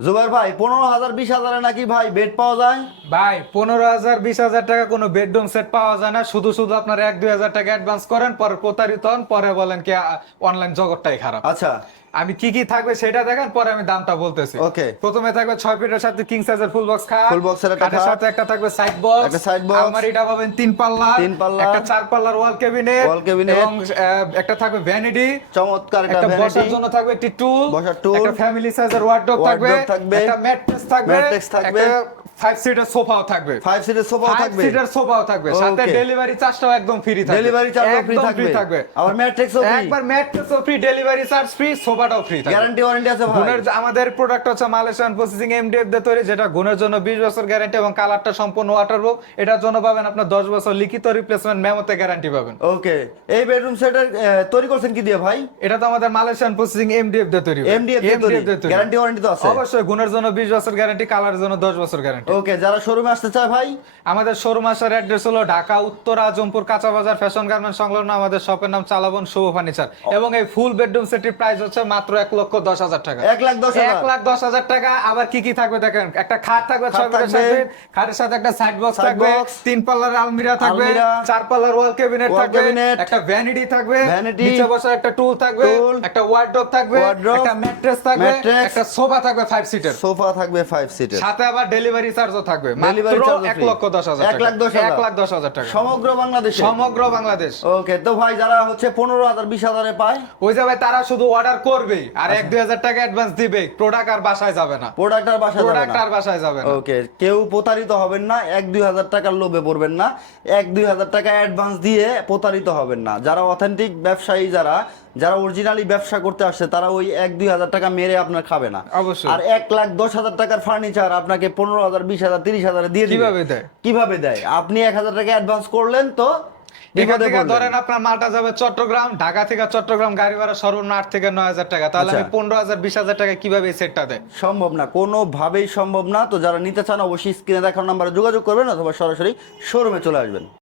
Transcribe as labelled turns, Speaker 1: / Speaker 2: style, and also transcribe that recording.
Speaker 1: জুবাইর ভাই পনেরো হাজার বিশ হাজারে নাকি ভাই বেড পাওয়া যায়?
Speaker 2: ভাই পনেরো হাজার বিশ হাজার টাকা কোনো বেডরুম সেট পাওয়া যায় না। শুধু শুধু আপনার এক দুই হাজার টাকা অ্যাডভান্স করেন পরে প্রতারিত হন পরে বলেন কি অনলাইন জগৎটাই খারাপ।
Speaker 1: আচ্ছা।
Speaker 2: আমি কি কি থাকবে সেটা দেখেন পরে আমি দামটা বলতেছি
Speaker 1: Okay.
Speaker 2: প্রথমে থাকবে ছয় ফিটের সাথে কিং সাইজের ফুল বক্স খাট
Speaker 1: Full box এর একটা খাট।
Speaker 2: সাথে একটা থাকবে সাইড বক্স
Speaker 1: একটা side box।
Speaker 2: আলমারিটা পাবেন তিন পাল্লা
Speaker 1: তিন পাল্লা।
Speaker 2: একটা চার পাল্লার ওয়াল ক্যাবিনেট
Speaker 1: ওয়াল cabinet।
Speaker 2: এবং একটা থাকবে ভ্যানিটি
Speaker 1: চমৎকার একটা
Speaker 2: একটা বসার জন্য থাকবে একটি টুল
Speaker 1: বসার tool।
Speaker 2: একটা ফ্যামিলি সাইজের ওয়ার্ডরোব থাকবে। একটা ম্যাট্রেস থাকবে
Speaker 1: Mattress থাকবে।
Speaker 2: ফাইভ সিটার সোফাও থাকবে।
Speaker 1: ফাইভ সিটের সোফাও থাকবে?
Speaker 2: সিটার সোফাও থাকবে। সাথে. ডেলিভারি চার্জটাও একদম ফ্রি থাকবে।
Speaker 1: ডেলিভারি চার্জও ফ্রি থাকবে।
Speaker 2: থাকবে।
Speaker 1: আবার ম্যাট্রিক্সও ফ্রি
Speaker 2: একবার ম্যাট্রেসও ফ্রি ডেলিভারি চার্জ ফ্রি সোফাটাও ফ্রি থাকবে।
Speaker 1: গ্যারান্টি ওয়ারেন্টি আছে ভাই।
Speaker 2: গুণের আমাদের প্রোডাক্ট হচ্ছে মালয়েশিয়ান প্রসেসিং এমডিএফ দিয়ে তৈরি যেটা গুণের জন্য 20 বছর গ্যারান্টি এবং কালারটা সম্পূর্ণ ওয়াটারপ্রুফ এটার জন্য পাবেন আপনার 10 বছর লিখিত রিপ্লেসমেন্ট মেমোতে গ্যারান্টি পাবেন।
Speaker 1: ওকে এই বেডরুম সেটের তৈরি করছেন কি দিয়ে ভাই?
Speaker 2: এটা তো আমাদের মালয়েশিয়ান প্রসেসিং এমডিএফ দিয়ে তৈরি
Speaker 1: MDF দিয়ে তৈরি। Guarantee warranty তো আছে?
Speaker 2: অবশ্যই গুণের জন্য 20 বছর গ্যারান্টি কালারের জন্য 10 বছর গ্যারান্টি
Speaker 1: ওকে যারা শোরুমে আসতে চায় ভাই?
Speaker 2: আমাদের শোরুম আসার অ্যাড্রেস হলো ঢাকা উত্তর আজমপুর কাঁচা বাজার ফ্যাশন গার্মেন্ট সংলগ্ন আমাদের শপের নাম চালাবন শুভ ফার্নিচার এবং এই ফুল বেডরুম সেটির প্রাইস হচ্ছে মাত্র এক লক্ষ দশ হাজার টাকা।
Speaker 1: এক লাখ দশ
Speaker 2: এক লাখ দশ হাজার টাকা আবার কি কি থাকবে দেখেন? একটা খাট থাকবে ছয় ফিটের সাথে খাটের সাথে একটা সাইড বক্স থাকবে তিন পাল্লার আলমিরা থাকবে চার পাল্লার ওয়াল ক্যাবিনেট
Speaker 1: Wall
Speaker 2: থাকবে একটা ভ্যানিটি থাকবে। নিচে বসার একটা টুল থাকবে। একটা ওয়ার্ডরোব থাকবে একটা ম্যাট্রেস থাকবে একটা সোফা থাকবে ফাইভ সিটার
Speaker 1: সোফা থাকবে ফাইভ সিটের
Speaker 2: সাথে আবার ডেলিভারি চার্জও থাকবে। মাত্র
Speaker 1: charge
Speaker 2: এক লক্ষ দশ হাজার
Speaker 1: এক লাখ হাজার।
Speaker 2: লাখ দশ হাজার টাকা।
Speaker 1: সমগ্র বাংলাদেশে?
Speaker 2: সমগ্র বাংলাদেশ।
Speaker 1: ওকে তো ভাই যারা হচ্ছে পনেরো হাজার বিশ হাজারে পায়?
Speaker 2: ওই যাবে তারা শুধু অর্ডার করবেই। আর এক দুই হাজার টাকা অ্যাডভান্স দিবে। প্রোডাক্ট আর বাসায় যাবে না।
Speaker 1: প্রোডাক্ট আর বাসা যাবে
Speaker 2: প্রোডাক্ট আর বাসায় যাবে না।
Speaker 1: ওকে কেউ প্রতারিত হবেন না এক দুই হাজার টাকার লোভে পড়বেন না। এক দুই হাজার টাকা অ্যাডভান্স দিয়ে প্রতারিত হবেন না। যারা অথেন্টিক ব্যবসায়ী যারা যারা অরিজিনালি ব্যবসা করতে আসছে তারা ওই এক দুই হাজার টাকা মেরে আপনার খাবে না।
Speaker 2: অবশ্যই।
Speaker 1: আর এক লাখ দশ হাজার টাকার ফার্নিচার আপনাকে পনেরো হাজার বিশ হাজার তিরিশ হাজার দিয়ে
Speaker 2: কীভাবে দেয়?
Speaker 1: কীভাবে দেয়? আপনি এক হাজার টাকা অ্যাডভান্স করলেন তো
Speaker 2: এখান থেকে ধরেন আপনার মালটা যাবে চট্টগ্রাম ঢাকা থেকে চট্টগ্রাম গাড়ি ভাড়া সর্বনিম্ন আট থেকে নয় হাজার টাকা। তাহলে
Speaker 1: আচ্ছা।
Speaker 2: আমি পনেরো হাজার বিশ হাজার টাকা কীভাবে এই সেটটা দেয়?
Speaker 1: সম্ভব না কোনোভাবেই সম্ভব না। তো যারা নিতে চান অবশ্যই স্ক্রিনে দেখার নাম্বারে যোগাযোগ করবেন অথবা সরাসরি শোরুমে চলে আসবেন।